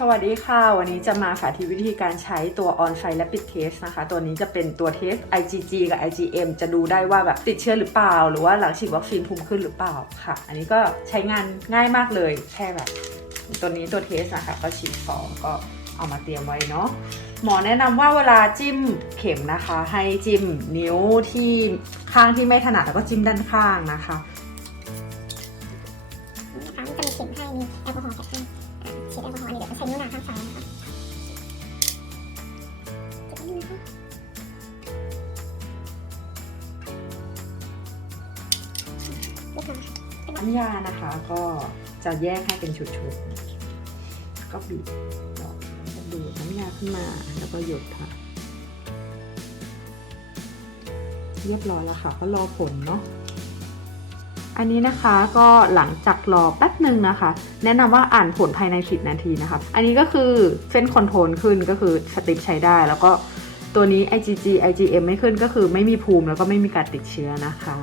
สวัสดีค่ะ วันนี้จะมาสาธิตวิธีการใช้ตัว On Site Rapid Test นะคะ ตัวนี้จะเป็นตัวเทส IgG กับ IgM จะดูได้ว่าแบบติดเชื้อหรือเปล่า หรือว่าหลังฉีดวัคซีนภูมิขึ้นหรือเปล่าค่ะ อันนี้ก็ใช้งานง่ายมากเลยแค่แบบตัวนี้ตัวเทสนะคะก็ฉีดฟองก็เอามาเตรียมไว้เนาะหมอแนะนำว่าเวลาจิ้มเข็มนะคะ ให้จิ้มนิ้วที่ข้างที่ไม่ถนัดแล้วก็จิ้มด้านข้างนะคะนะคะมันจะมีเข็มให้มีแอลกอฮอล์แค่ให้ ฉีดแอลกอฮอล์อันนี้เดี๋ยวจะใช้นิ้วนางข้างซ้ายนะคะจ็บนิดนึงนะคะเรียบร้อยน้ำยานะคะก็จะแยกให้เป็นชุดๆ ก็บีบดอกแล้วก็ดูดน้ำยาขึ้นมาแล้วก็หยดค่ะ เรียบร้อยแล้วค่ะ ก็รอผลเนาะ อันนี้นะคะก็หลังจากรอแป๊บหนึ่งนะคะ แนะนำว่าอ่านผลภายใน 10 นาทีนะคะอันนี้ก็คือเส้นคอนโทรลขึ้นก็คือสติปใช้ได้ แล้วก็ตัวนี้ IgG IgM ไม่ขึ้นก็คือไม่มีภูมิแล้วก็ไม่มีการติดเชื้อนะคะ